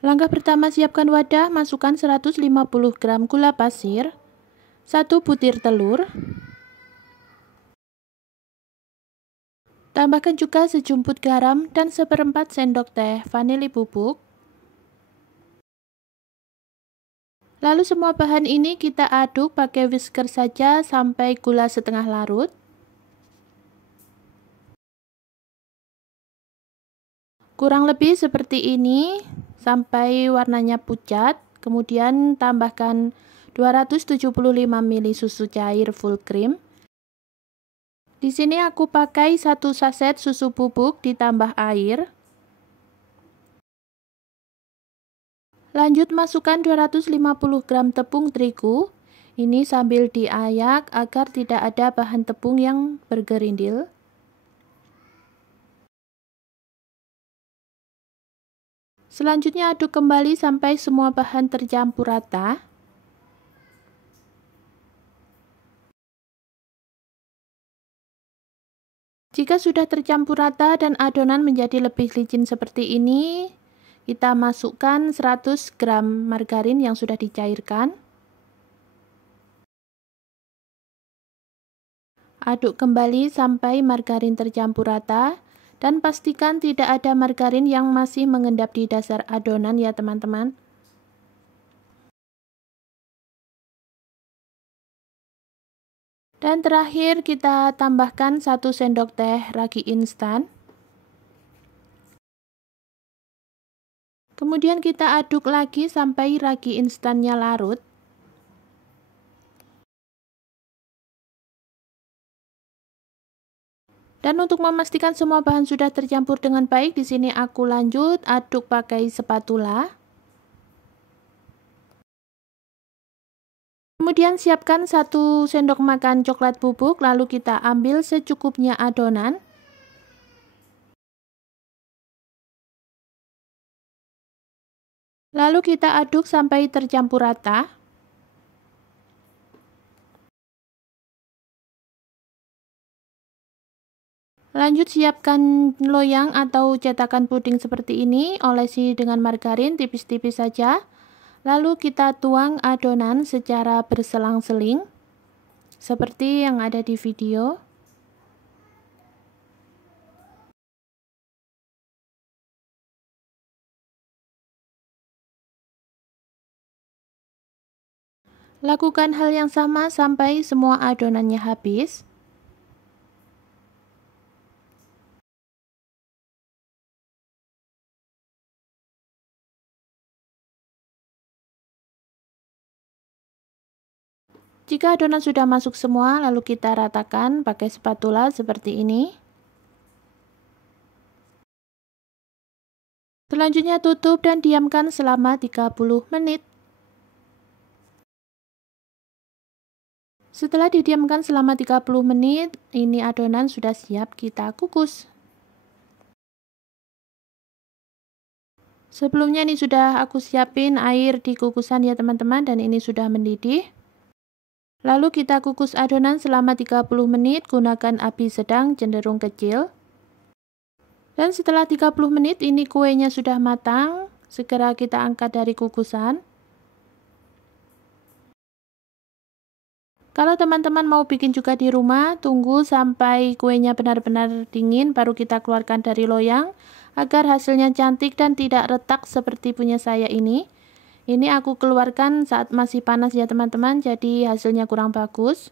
Langkah pertama, siapkan wadah, masukkan 150 gram gula pasir, 1 butir telur, tambahkan juga sejumput garam dan 1/4 sendok teh vanili bubuk. Lalu semua bahan ini kita aduk pakai whisker saja sampai gula setengah larut. Kurang lebih seperti ini sampai warnanya pucat. Kemudian tambahkan 275 ml susu cair full cream. Di sini aku pakai 1 saset susu bubuk ditambah air. Lanjut masukkan 250 gram tepung terigu. Ini sambil diayak agar tidak ada bahan tepung yang bergerindil. Selanjutnya aduk kembali sampai semua bahan tercampur rata. Jika sudah tercampur rata dan adonan menjadi lebih licin seperti ini, kita masukkan 100 gram margarin yang sudah dicairkan. Aduk kembali sampai margarin tercampur rata. Dan pastikan tidak ada margarin yang masih mengendap di dasar adonan ya teman-teman. Dan terakhir kita tambahkan 1 sendok teh ragi instan. Kemudian kita aduk lagi sampai ragi instannya larut. Dan untuk memastikan semua bahan sudah tercampur dengan baik, di sini aku lanjut aduk pakai spatula. Kemudian siapkan 1 sendok makan coklat bubuk, lalu kita ambil secukupnya adonan. Lalu kita aduk sampai tercampur rata. Lanjut siapkan loyang atau cetakan puding seperti ini, olesi dengan margarin tipis-tipis saja. Lalu kita tuang adonan secara berselang-seling, seperti yang ada di video. Lakukan hal yang sama sampai semua adonannya habis. Jika adonan sudah masuk semua, lalu kita ratakan pakai spatula seperti ini. Selanjutnya tutup dan diamkan selama 30 menit. Setelah didiamkan selama 30 menit, ini adonan sudah siap kita kukus. Sebelumnya ini sudah aku siapin air di kukusan ya teman-teman, dan ini sudah mendidih. Lalu kita kukus adonan selama 30 menit, gunakan api sedang cenderung kecil. Dan setelah 30 menit ini kuenya sudah matang, segera kita angkat dari kukusan. Kalau teman-teman mau bikin juga di rumah, tunggu sampai kuenya benar-benar dingin baru kita keluarkan dari loyang, agar hasilnya cantik dan tidak retak seperti punya saya ini. Ini aku keluarkan saat masih panas ya teman-teman, jadi hasilnya kurang bagus.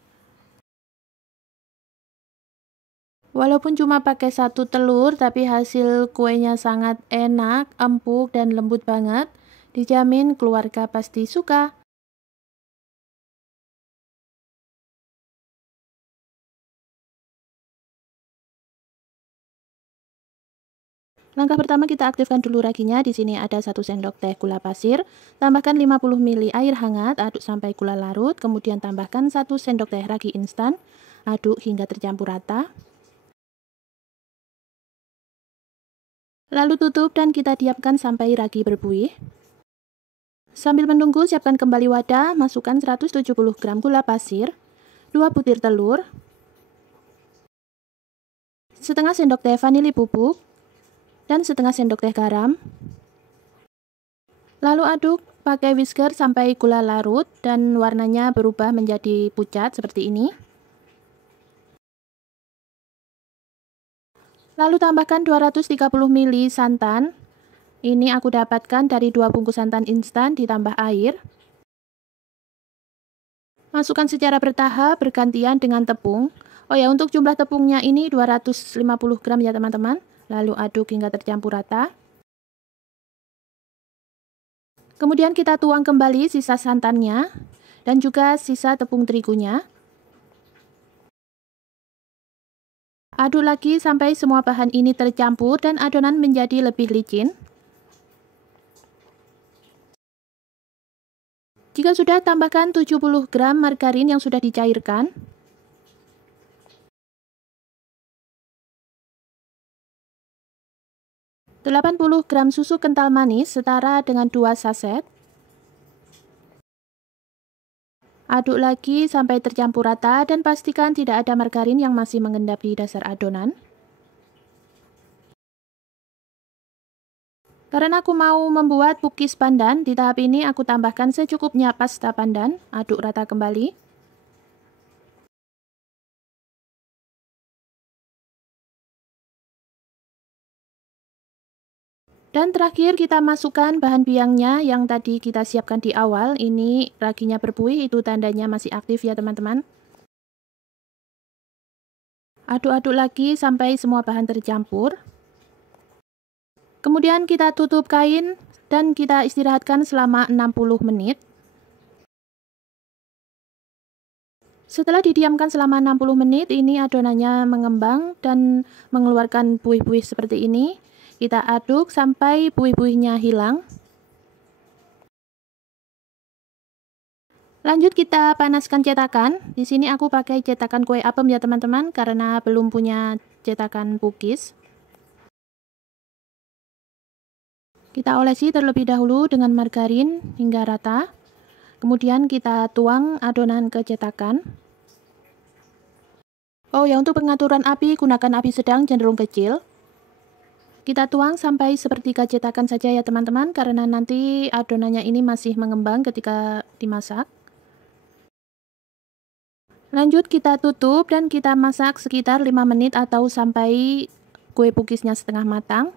Walaupun cuma pakai 1 telur, tapi hasil kuenya sangat enak, empuk, dan lembut banget. Dijamin keluarga pasti suka. Langkah pertama, kita aktifkan dulu raginya. Di sini ada 1 sendok teh gula pasir. Tambahkan 50 ml air hangat, aduk sampai gula larut. Kemudian tambahkan 1 sendok teh ragi instan. Aduk hingga tercampur rata. Lalu tutup dan kita diamkan sampai ragi berbuih. Sambil menunggu, siapkan kembali wadah, masukkan 170 gram gula pasir, 2 butir telur, setengah sendok teh vanili bubuk, dan setengah sendok teh garam. Lalu aduk pakai whisker sampai gula larut dan warnanya berubah menjadi pucat seperti ini. Lalu tambahkan 230 ml santan. Ini aku dapatkan dari 2 bungkus santan instan ditambah air. Masukkan secara bertahap bergantian dengan tepung. Oh ya, untuk jumlah tepungnya ini 250 gram ya teman-teman. Lalu aduk hingga tercampur rata. Kemudian kita tuang kembali sisa santannya dan juga sisa tepung terigunya. Aduk lagi sampai semua bahan ini tercampur dan adonan menjadi lebih licin. Jika sudah, tambahkan 70 gram margarin yang sudah dicairkan. Delapan 80 gram susu kental manis setara dengan 2 saset. Aduk lagi sampai tercampur rata dan pastikan tidak ada margarin yang masih mengendap di dasar adonan. Karena aku mau membuat cookies pandan, di tahap ini aku tambahkan secukupnya pasta pandan, aduk rata kembali. Dan terakhir kita masukkan bahan biangnya yang tadi kita siapkan di awal. Ini raginya berbuih, itu tandanya masih aktif ya teman-teman. Aduk-aduk lagi sampai semua bahan tercampur. Kemudian kita tutup kain dan kita istirahatkan selama 60 menit. Setelah didiamkan selama 60 menit, ini adonannya mengembang dan mengeluarkan buih-buih seperti ini. Kita aduk sampai buih-buihnya hilang. Lanjut kita panaskan cetakan. Di sini aku pakai cetakan kue apem ya teman-teman, karena belum punya cetakan cookies. Kita olesi terlebih dahulu dengan margarin hingga rata. Kemudian kita tuang adonan ke cetakan. Oh ya, untuk pengaturan api, gunakan api sedang cenderung kecil. Kita tuang sampai sepertiga cetakan saja ya teman-teman, karena nanti adonannya ini masih mengembang ketika dimasak. Lanjut kita tutup dan kita masak sekitar 5 menit atau sampai kue cookiesnya setengah matang.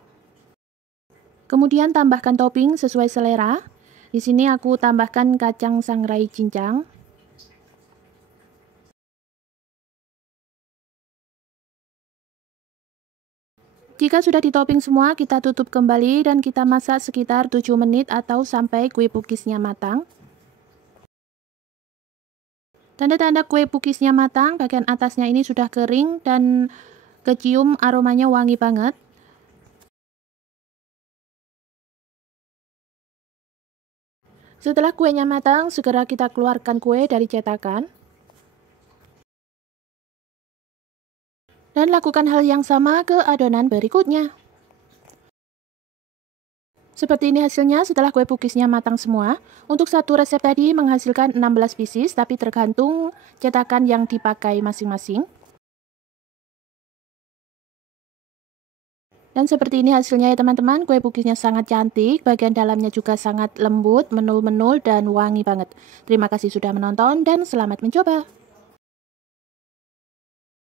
Kemudian tambahkan topping sesuai selera. Di sini aku tambahkan kacang sangrai cincang. Jika sudah ditopping semua, kita tutup kembali dan kita masak sekitar 7 menit atau sampai kue cookiesnya matang. Tanda-tanda kue cookiesnya matang, bagian atasnya ini sudah kering dan kecium aromanya wangi banget. Setelah kuenya matang, segera kita keluarkan kue dari cetakan. Dan lakukan hal yang sama ke adonan berikutnya. Seperti ini hasilnya setelah kue cookiesnya matang semua. Untuk satu resep tadi menghasilkan 16 pieces, tapi tergantung cetakan yang dipakai masing-masing. Dan seperti ini hasilnya ya teman-teman, kue cookiesnya sangat cantik, bagian dalamnya juga sangat lembut, menul-menul dan wangi banget. Terima kasih sudah menonton dan selamat mencoba.